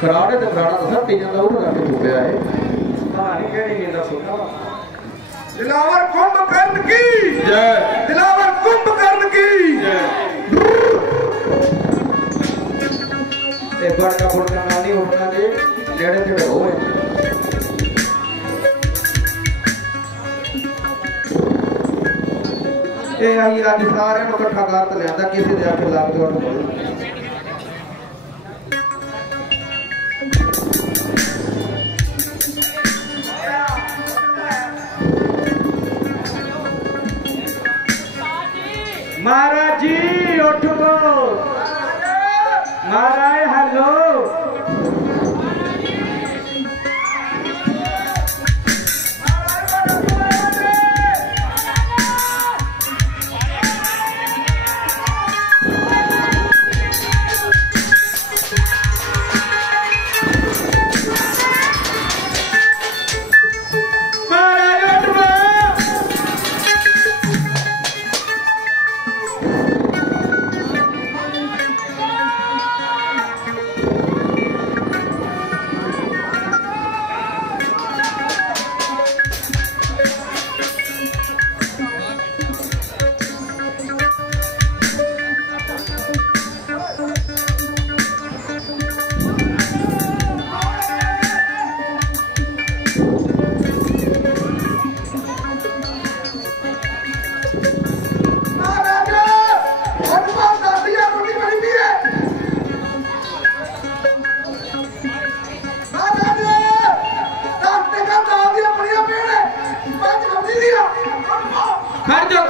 खराड़े तो खराड़ा दसा कईयां दा उठ रख चुकिया है कहानी केड़ी नहीं दसो दिलावर कुंभकर्ण की जय दिलावर कुंभकर्ण की जय एक बार का फुटना नहीं उठना दे नेड़े तेड़े होए ए आई आज सारे नु इकट्ठा कर लियांदा किसी दे आके लाग दो महाराज जी उठो महाराज हेलो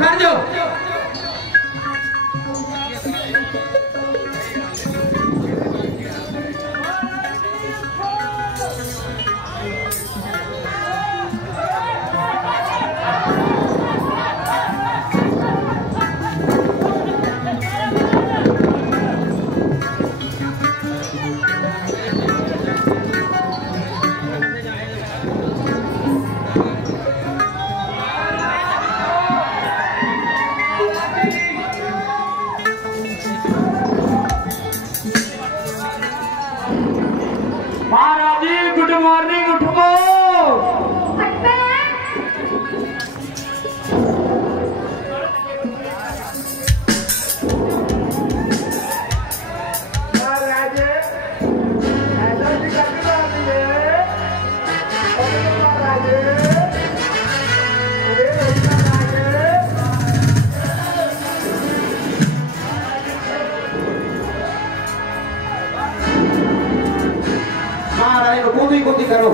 खर्जो महाराज जी गुड मॉर्निंग उठो कूदी करो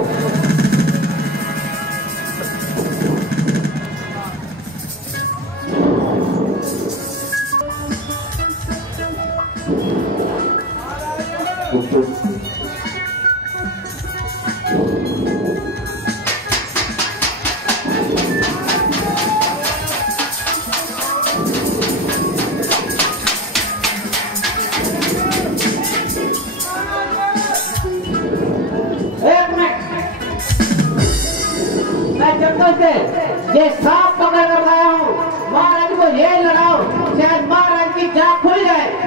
ये सांप पकड़ कर लाया हूँ महाराज को ये लड़ाओ शायद महाराज की जान खुल जाए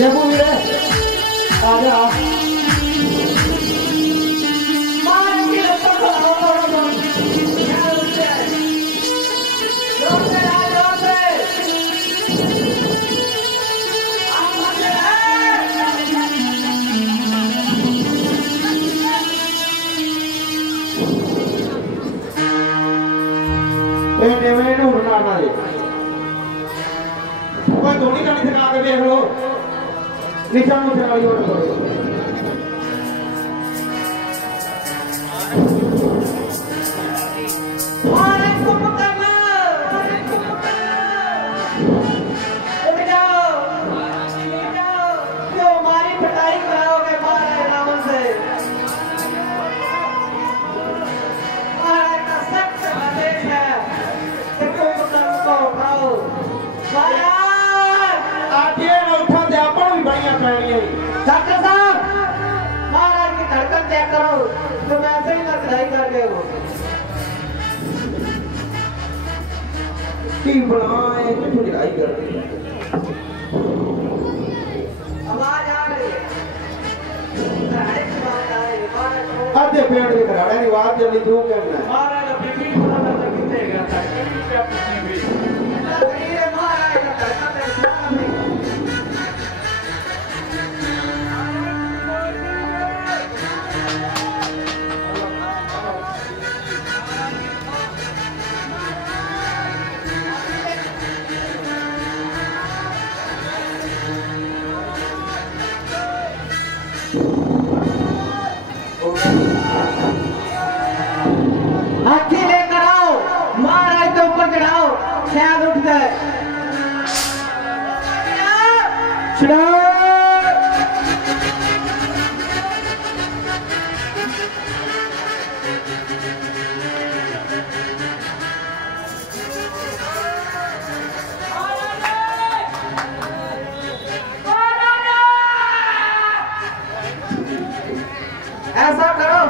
देखो वीरे आजा कोई धोनी का नहीं सिखा के देख लो निशान वाली ओर करो। डॉक्टर साहब महाराज की धड़कन चेक करो तो वैसे ही लड़ाई कर गए हो की बनाए कुछ लड़ाई कर रही है आवाज आ रही है आधे पेड़ में खड़ा है आवाज जल्दी तू करना है महाराज बीबी पूरा लड़का कितने गया था क्या पूछी हुई महाराज का धड़कन है हाथी लेकर आओ महाराज के ऊपर चढ़ाओ शायद उठ जाए ऐसा करो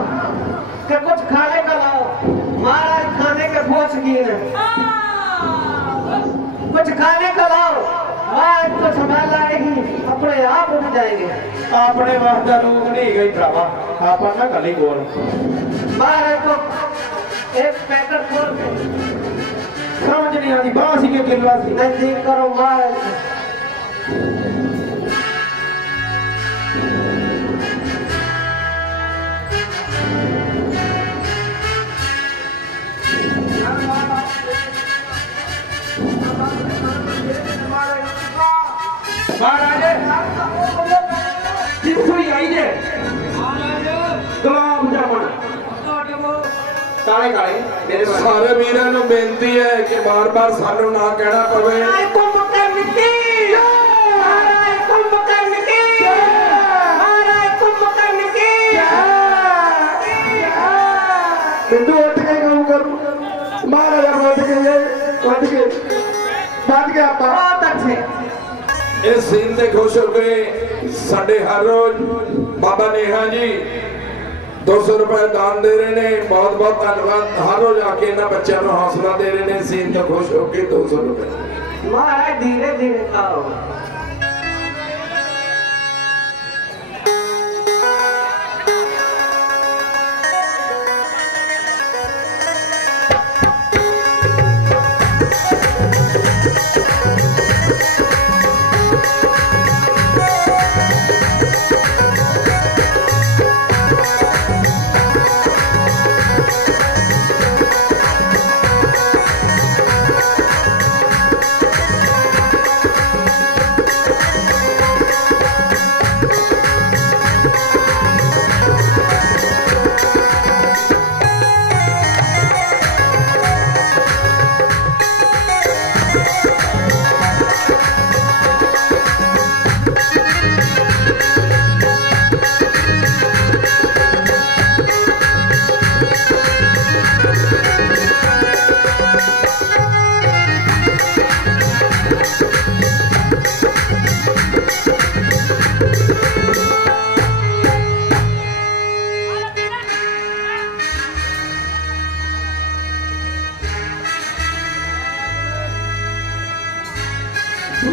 कि कुछ खाने का लाओ महाराज खाने के बहुत शौकीन है कुछ खाने का लाओ महाराज को संभाल लाएगी अपने आप उठ जाएंगे अपने वास्ते लोग नहीं गई भरावा आपा ना गली बोल महाराज को एक पैकेट खोल के समझ नहीं आती बासी के किला सी नजदीक करो महाराज महाराज किसुई आई जे गुलाब जामुन काले काले मेरे सारे वीरां नूं बेनती है कि बार-बार सानू ना कहना पवे कुंभकर्ण की महाराज कुंभकर्ण की महाराज कुंभकर्ण की बिंदु उठ के कहूं करूं महाराज उठ के आपा बहुत अच्छे इस सीन से खुश हो गए साडे हर रोज बाबा नेहा जी 200 रुपए दान दे रहे ने बहुत बहुत धन्यवाद हर रोज आके इन्हां बच्चों को हौसला दे रहे ने सीन तो खुश होके 200 रुपए महाराज धीरे धीरे खाओ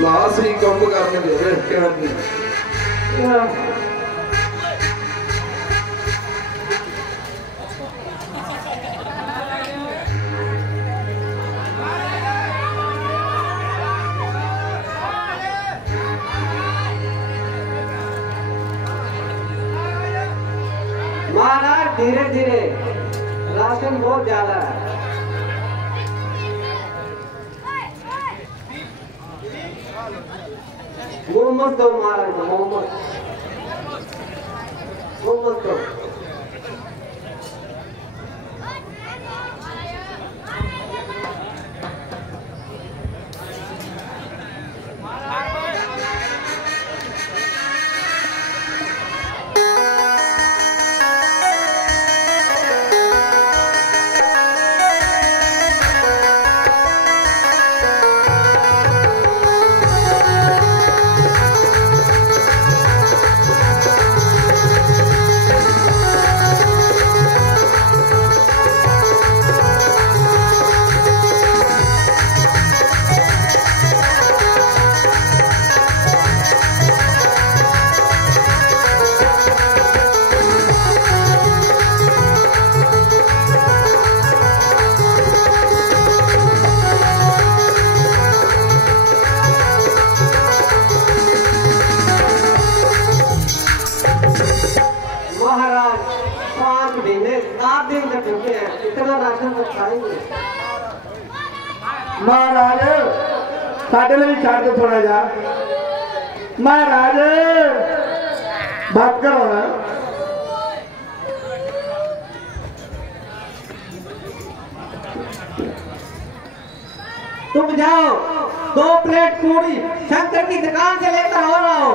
लाश ही कम करने देवे क्या महाराज धीरे धीरे राशन बहुत ज्यादा है मोहम्मद दो महाराज मोहम्मद दो महाराज साढ़े लिए भी छाड़ दो थोड़ा जा महाराज बात करो ना तुम जाओ 2 प्लेट पूरी शंकर की दुकान से लेकर हो रहा हो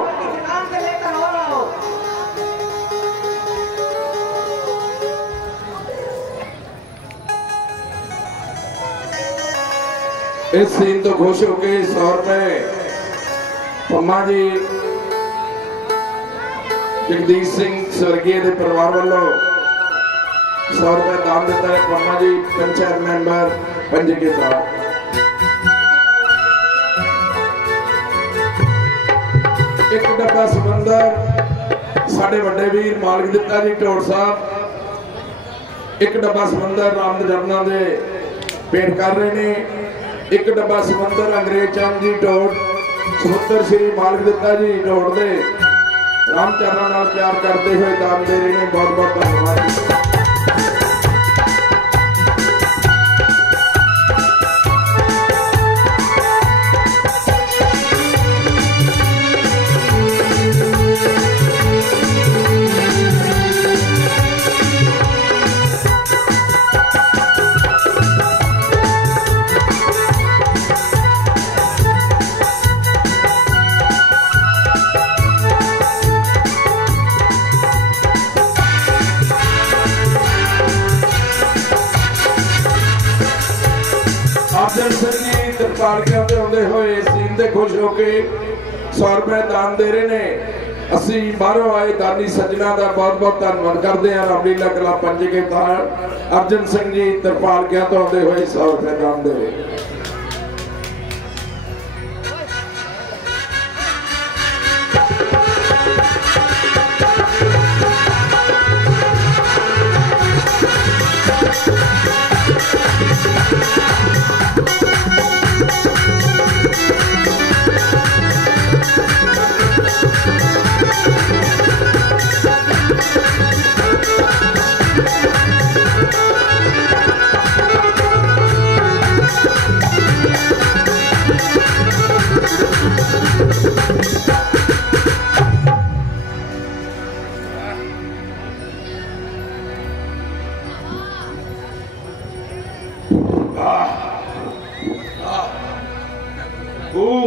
इस सीन तो खुश हो गए 100 रुपए पम्मा जी जगदीश सिंह स्वर्गीय के परिवार वालों 100 रुपए दान देता है पम्मा जी पंचायत मेंबर पंजे के साथ एक डब्बा समंदर साढ़े वड्डे वीर मालिक दिता जी ढोड़ साहब एक डब्बा समंदर राम जरना दे भेंट कर रहे ने एक डब्बा समंदर अंग्रेज चंद जी ढोड़ समुद्र श्री मालिक दिता जी ढोड़ दे रामचरण नाल प्यार करते हुए दान दे रहे ने बहुत बहुत धन्यवाद। खुश होके 100 रुपए दान दे रहे ने असी बाहरों आए दानी सज्जना का बहुत बहुत धन्यवाद करते हैं। रामलीला कला पंजे के तार अर्जन सिंह जी तरपाल क्या तो आते हुए 100 रुपए दान दे रहे।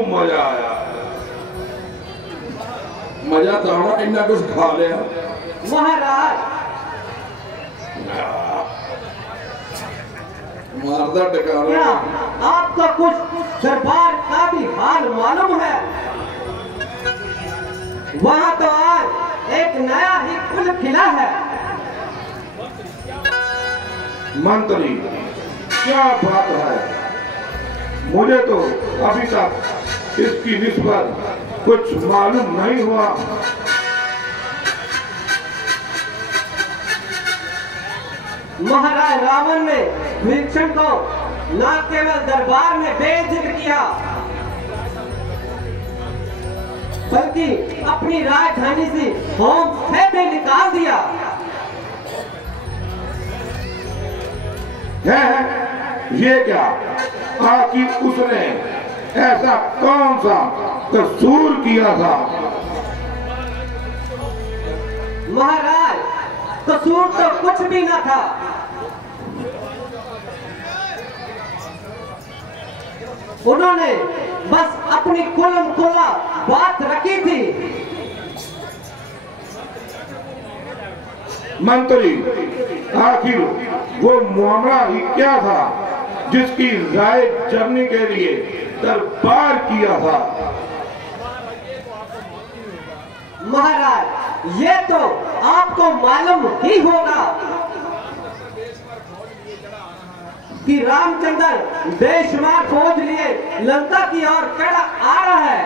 मजा आया मजा तो आना इन्ना कुछ खा लिया महाराज मारदा टकारा आपका कुछ दरबार का भी हाल मालूम है। वहाँ तो आज एक नया ही पुल खिला है। मंत्री क्या बात है, मुझे तो अभी तक इसकी निस्बत कुछ मालूम नहीं हुआ। महाराज रावण ने भीषण को न केवल दरबार में बेइज्जत किया बल्कि अपनी राजधानी से होम से भी निकाल दिया है ये क्या कि उसने ऐसा कौन सा कसूर किया था? महाराज, कसूर तो कुछ भी न था। उन्होंने बस अपनी खुल्लम खुल्ला बात रखी थी। मंत्री, आखिर वो मामला ही क्या था जिसकी राय जानने के लिए दरबार किया था? महाराज, ये तो आपको मालूम ही होगा कि रामचंद्र बेशुमार फौज लिए लंका की ओर चढ़ा आ रहा है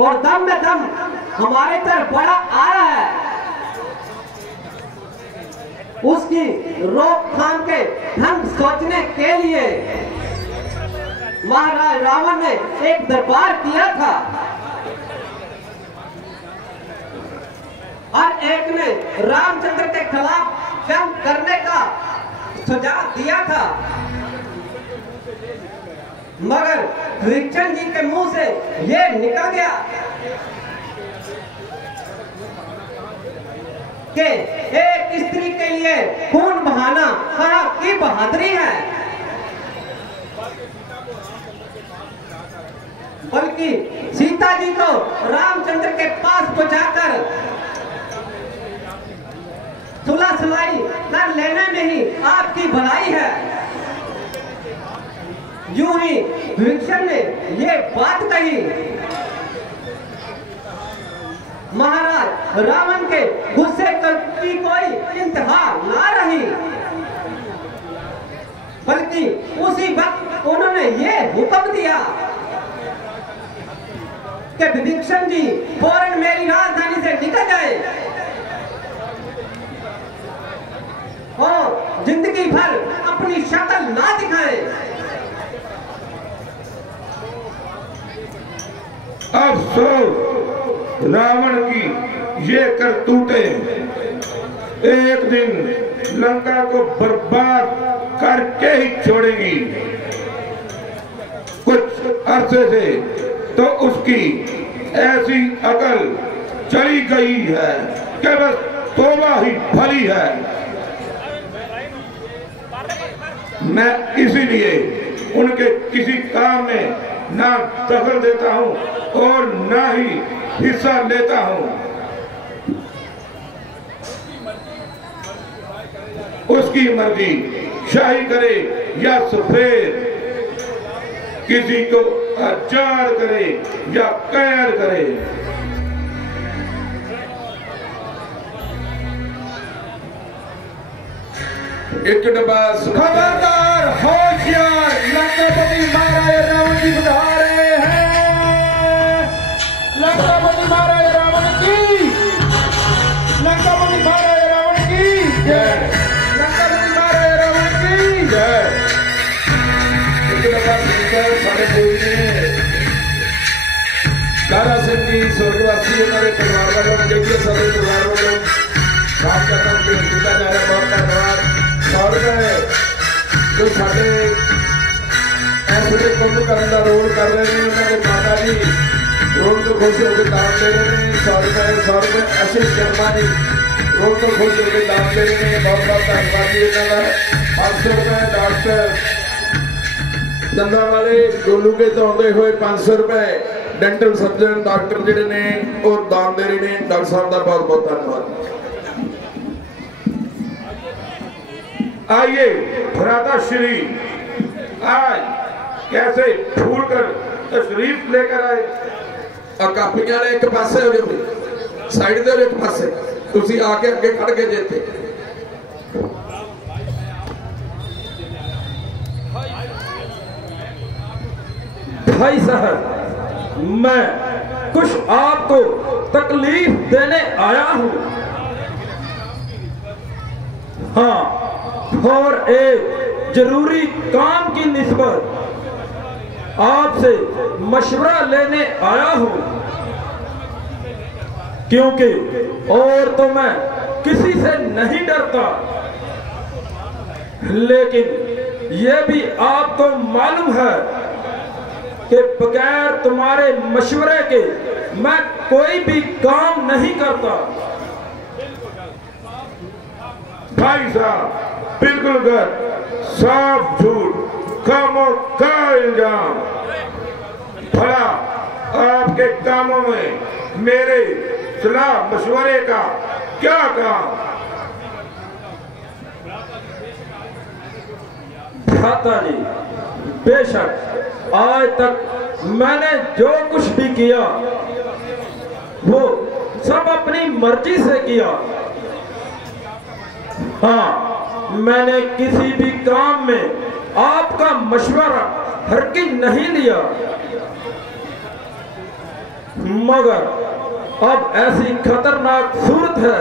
और दम में दम हमारे तरफ बढ़ा आ रहा है। उसकी रोकथाम के ढंग सोचने के लिए महाराज रावण ने एक दरबार किया था और एक ने रामचंद्र के खिलाफ जंग करने का सुझाव दिया था, मगर विक्रम जी के मुंह से ये निकल गया कि एक स्त्री के लिए खून बहाना साहब की बहादुरी है, बल्कि सीता जी को रामचंद्र के पास पहुंचाकर सुलह सुलाई कर लेने में ही आपकी भलाई है। यूं ही विक्रम ने ये बात कही। महाराज रावण के गुस्से की कोई इंतहा ना रही, बल्कि उसी वक्त उन्होंने ये हुक्म दिया कि विक्रम जी फौरन मेरी राजधानी से निकल जाए और जिंदगी भर अपनी शक्ल ना दिखाए। अफसोस, रावण की ये करतूतें एक दिन लंका को बर्बाद करके ही छोड़ेगी। कुछ अरसे से तो उसकी ऐसी अकल चली गई है कि बस तौबा ही भली है। मैं इसीलिए उनके किसी काम में ना दखल देता हूं और ना ही हिस्सा लेता हूं। उसकी मर्जी, शाही करे या सफेद, किसी को आजाद करे या कैद करे। एक डब्बा खबरदार, होशियार, लंकापति महाराज रावण जी पधारे हैं। लंकापति महाराज रावण की, लंकापति महाराज रावण की जय, लंकापति महाराज रावण की जय। एक डब्बा सुनकर साढ़े बोलिए दारा सिंह जी स्वर्गवासी हमारे परिवार वालों, देखिए सभी परिवार वालों बात करना किया जा रहा है। बहुत धन्यवाद। 100 रुपए जो साढ़े ऐसे कुंभ करने का रोल कर रहे हैं, उन्होंने माता जी रोल तो खुश होकर दान दे रहे हैं। 100 रुपए आशीष शर्मा जी रोल तो खुश होकर दान दे रहे हैं। बहुत बहुत धन्यवाद जी इन्होंने। 500 रुपए डॉक्टर दंदा वाले गोलू के तो आते हुए 500 रुपए डेंटल सर्जन डॉक्टर जिहड़े ने और दान दे रहे हैं। डॉक्टर साहब का बहुत बहुत धन्यवाद। आइए भ्राता श्री आज कैसे फूल कर तशरीफ लेकर आए। और कापियां ने एक पासे हो गए, साइड दे एक पासे तुसी आके अगे खड़ के जेते। भाई साहब, मैं कुछ आपको तकलीफ देने आया हूं। हाँ, और एक जरूरी काम की निस्बत आपसे मशवरा लेने आया हूं, क्योंकि और तो मैं किसी से नहीं डरता, लेकिन ये भी आपको मालूम है कि बगैर तुम्हारे मशवरे के मैं कोई भी काम नहीं करता। भाई साहब बिल्कुल गलत, साफ झूठ, कामों का इल्जाम। भला आपके कामों में मेरे सलाह मशवरे का क्या काम? भ्राता जी, बेशक आज तक मैंने जो कुछ भी किया वो सब अपनी मर्जी से किया। हाँ, मैंने किसी भी काम में आपका मशवरा हरगिज़ नहीं लिया, मगर अब ऐसी खतरनाक सूरत है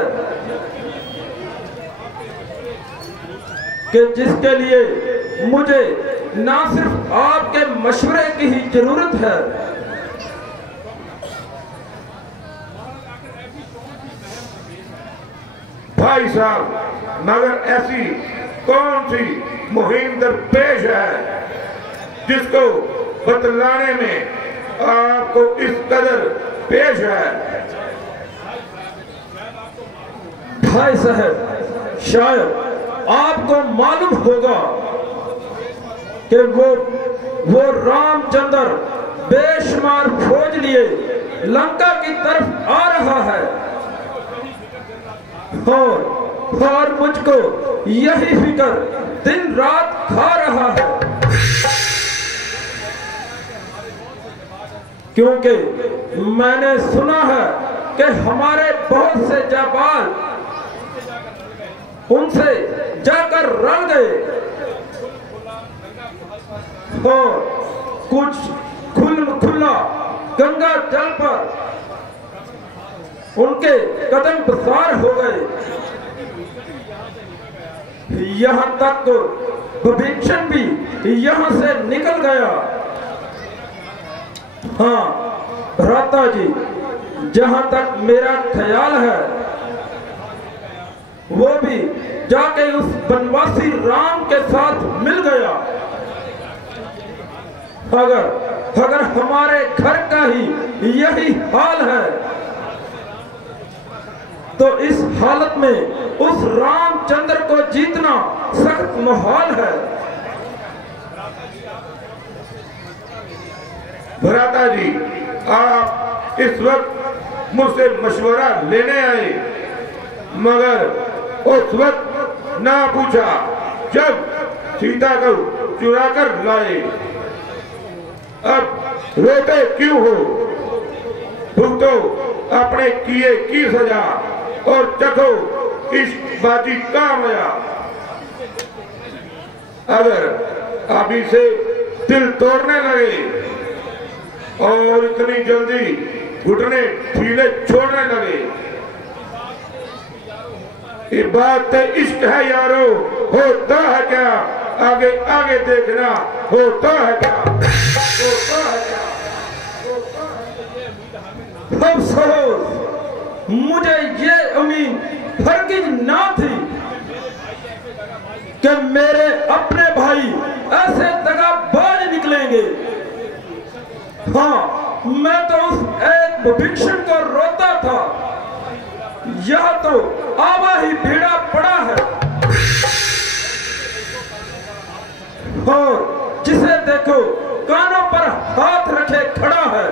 कि जिसके लिए मुझे ना सिर्फ आपके मशवरे की ही जरूरत है, भाई साहब मगर ऐसी कौन सी मुहिम दरपेश है जिसको बतलाने में आपको इस कदर पेश है? भाई साहब, शायद आपको मालूम होगा कि वो रामचंद्र बेशुमार फौज लिए लंका की तरफ आ रहा है और मुझको यही फिक्र दिन रात खा रहा है, क्योंकि मैंने सुना है कि हमारे बहुत से जाबाज उनसे जाकर रल गए और कुछ खुला गंगा जल पर उनके कदम पसार हो गए। यहां तक तो विभीषण भी यहां से निकल गया। हाँ भ्राता जी, जहां तक मेरा ख्याल है वो भी जाके उस बनवासी राम के साथ मिल गया। अगर हमारे घर का ही यही हाल है तो इस हालत में उस रामचंद्र को जीतना सख्त मुहाल है। भ्राता जी, आप इस वक्त मुझसे मशवरा लेने आए, मगर उस वक्त ना पूछा जब सीता को चुरा कर लाए। अब रोते क्यों हो? भुगतो अपने किए की सजा और चखो इश्क बाजी का मजा। अगर अभी से दिल तोड़ने लगे और इतनी जल्दी घुटने ढीले छोड़ने लगे, ये बात इश्क है यारो, होता है क्या? आगे आगे देखना, होता है क्या? होता है क्या? अफसोस, मुझे ये उम्मीद हरगिज़ ना थी कि मेरे अपने भाई ऐसे दगाबाज निकलेंगे। हाँ, मैं तो उस एक विभीषण को रोता था, यह तो आवा ही भीड़ा पड़ा है और जिसे देखो कानों पर हाथ रखे खड़ा है।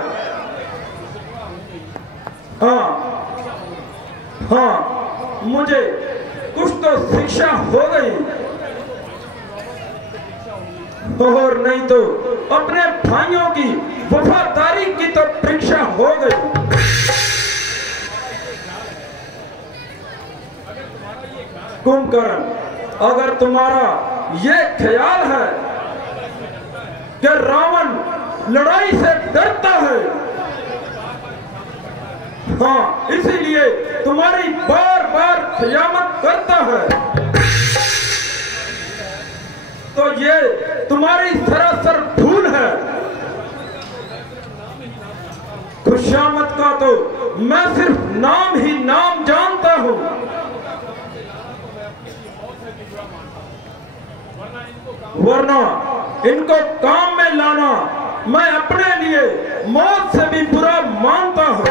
हाँ, मुझे कुछ तो शिक्षा हो गई और नहीं तो अपने भाइयों की वफादारी की तो परीक्षा हो गई। कुंभकर्ण, अगर तुम्हारा ये ख्याल है कि रावण लड़ाई से डरता है, हाँ इसीलिए तुम्हारी बार बार खियामत करता है, तो ये तुम्हारी सरासर भूल है। खुशामत का तो मैं सिर्फ नाम ही नाम जानता हूं, वरना इनको काम में लाना मैं अपने लिए मौत से भी बुरा मानता हूं।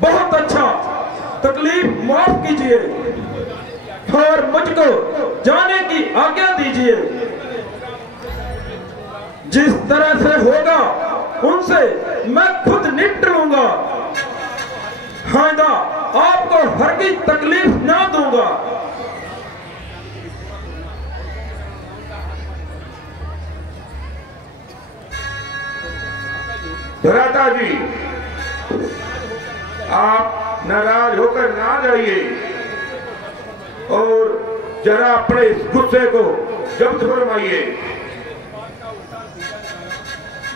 बहुत अच्छा, तकलीफ माफ कीजिए और मुझको जाने की आज्ञा दीजिए। जिस तरह से होगा उनसे मैं खुद निपट लूंगा। आइंदा आपको हरगिज़ तकलीफ ना दूंगा। भ्राता जी, आप नाराज होकर ना जाइए और जरा अपने इस गुस्से को जब्त फरमाइए।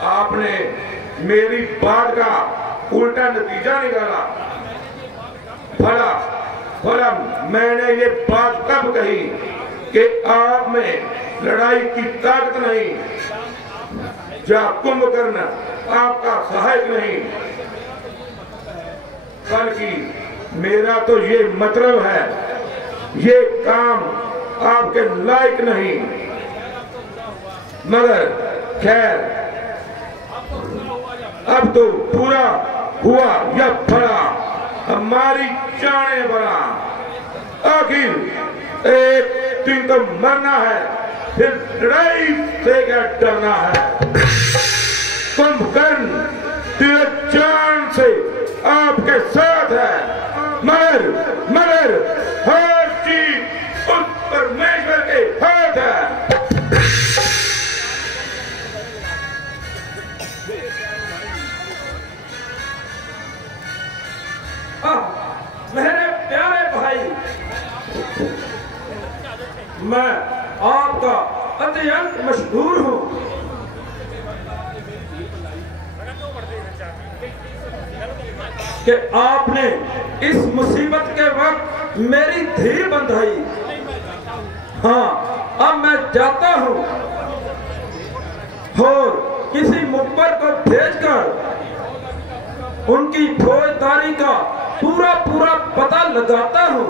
आपने मेरी बात का उल्टा नतीजा निकाला। भला भला मैंने ये बात कब कही कि आप में लड़ाई की ताकत नहीं, या कुंभकर्ण आपका सहायक नहीं, बल्कि मेरा तो ये मतलब है ये काम आपके लायक नहीं। मगर खैर, अब तो पूरा हुआ या फला हमारी जाने बना। आखिर एक दिन तो मरना है, फिर लड़ाई से क्या डरना है। कुंभकर्ण तेरे जान से आपके साथ है, मगर हर चीज उस परमेश्वर के हाथ है। मेरे प्यारे भाई, मैं आपका अत्यंत मशहूर हूं कि आपने इस मुसीबत के वक्त मेरी धीर बंधाई। हाँ, अब मैं जाता हूं और किसी मुखबर को भेजकर उनकी फौजदारी का पूरा पता लगाता हूं।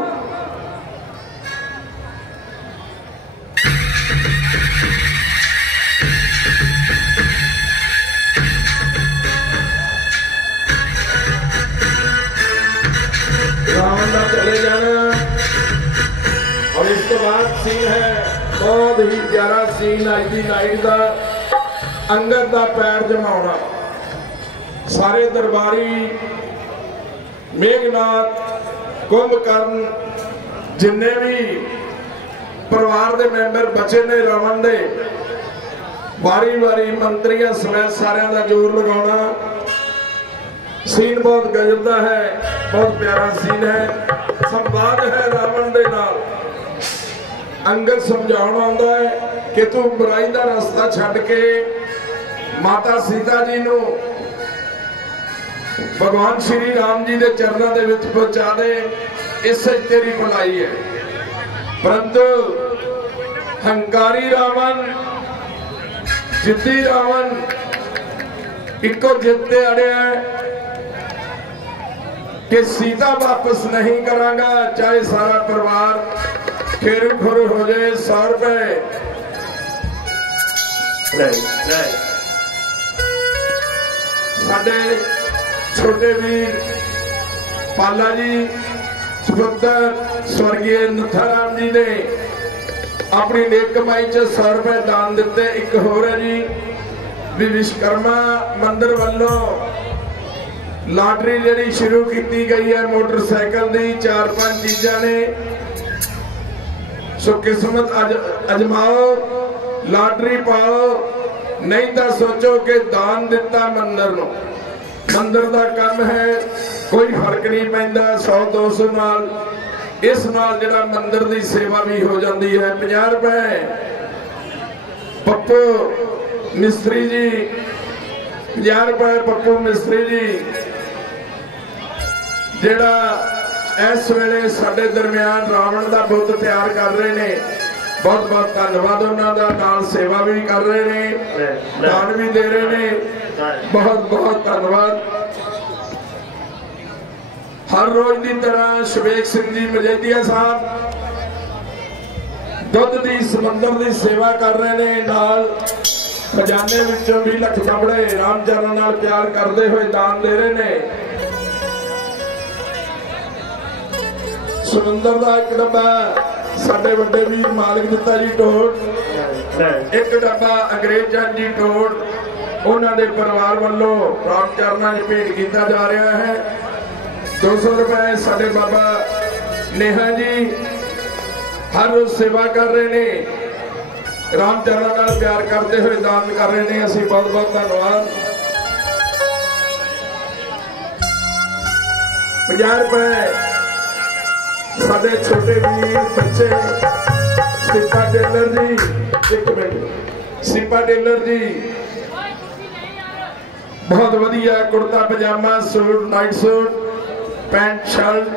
रावण का चले जाना और इसके बाद सीन है बहुत ही प्यारा सीन आज की नाइट का। अंगद का पैर जमाना। सारे दरबारी, मेघनाथ, कुंभकर्ण, जिन्ने भी परिवार के मैंबर बचे ने रावण दे, वारी वारी मंत्रियों समेत सारे का जोर लगाना। सीन बहुत गजब का है, बहुत प्यारा सीन है। संवाद है रावण दे नाल। अंगद समझाउण आउंदा है कि तू बुराई का रास्ता छड्ड के माता सीता जी नूं भगवान श्री राम जी के चरणों के विच पहुंचा दे, इससे तेरी भलाई है। परंतु हंकारी रावण, जिद्दी रावण इको जिद्दे अड़िया कि सीता वापस नहीं करांगा, चाहे सारा परिवार खेरू खुर हो जाए। 100 रुपए साडे छोटे वीर पाला जी सुपुत्र स्वर्गीय नथाराम जी ने अपनी नेक कमाई च 100 रुपए दान दिते। एक होर है जी भी विश्वकर्मा मंदिर वालों लॉटरी जी शुरू की गई है मोटरसाइकिल की। 4-5 चीजा ने, सो किस्मत अजमाओ, लॉटरी पाओ, नहीं तो सोचो कि दान दिता मंदिर नूं। मंदिर का काम है, कोई फर्क नहीं पैंदा 100-200 नाल। इस नाल जिहड़ा मंदिर की सेवा भी हो जाती है। 50 रुपए पप्पू मिस्त्री जी, 50 रुपए पप्पू मिस्त्री जी जिहड़ा इस वेले साडे दरमियान रावण का बुत तैयार कर रहे ने। बहुत बहुत धन्यवाद उन्होंने, नाल सेवा भी कर रहे ने, दान भी दे रहे ने। बहुत बहुत धन्यवाद। हर रोज की तरह शवेक सिंह जी मजेदिया साहब दुध की समंदर की सेवा कर रहे ने, नाल खजाने विचों 20 लाख कपड़े रामचरण नाल प्यार करते हुए दान दे रहे ने। समंदर का एक डब्बा साडे वड्डे वीर मालिक दिता जी टोट, एक डब्बा अंग्रेज चंद जी टोट उन्होंने परिवार वालों रामचरणा ने भेंट किया जा रहा है। 200 रुपए साडे बाबा नेहा जी हर रोज सेवा कर रहे ने, रामचरण नाल प्यार करते हुए दान कर रहे हैं। असीं बहुत बहुत धन्यवाद। 50 रुपए साडे छोटे वीर बच्चे सिपा टेलर जी, एक मिनट, सिपा टेलर जी बहुत वधिया kurta pyjama suit night suit pant shirt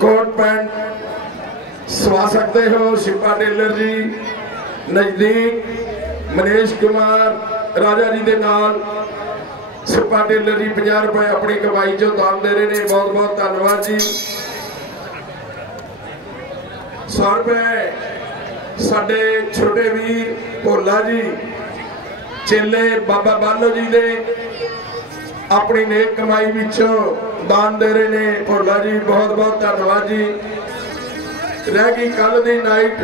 coat pant सवा सकते हो। शिपा टेलर जी नजदीक मनीष कुमार राजा जी के नाल शिपा टेलर जी 50 रुपए अपनी कमाई चो दान दे रहे हैं। बहुत बहुत धन्यवाद जी। 100 रुपए साडे छोटे वीर भोला जी चेले बाबा बालो जी दे अपनी नेक कमाई विचों दान दे रहे ने। भोला जी बहुत बहुत धन्यवाद जी। रह गई कल दी नाइट,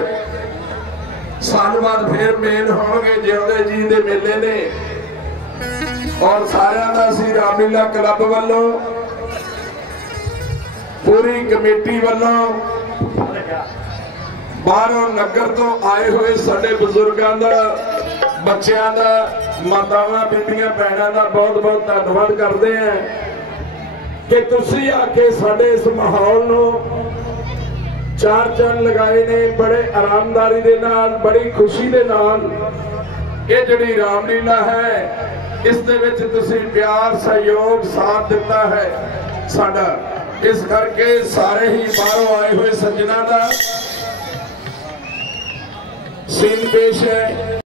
साल बाद फिर मेन होंगे जिउंदे जी दे मेले ने और सारिਆਂ ਦਾ ਅਸੀਂ रामलीला क्लब वालों पूरी कमेटी वालों बाहरों नगर तो आए हुए साडे बुजुर्गों का बच्चों का मातावां बीबियां भैणां का बहुत बहुत धन्यवाद करते हैं कि तुसीं आके साडे इस माहौल नूं चार चंद लगाए ने। बड़े आरामदारी दे नाल बड़ी खुशी दे नाल ये जिहड़ी रामलीला है इस दे विच तुसीं प्यार सहयोग साथ दिता है साडा। इस करके सारे ही बाहरों आए हुए सज्जना का सीन पेश है।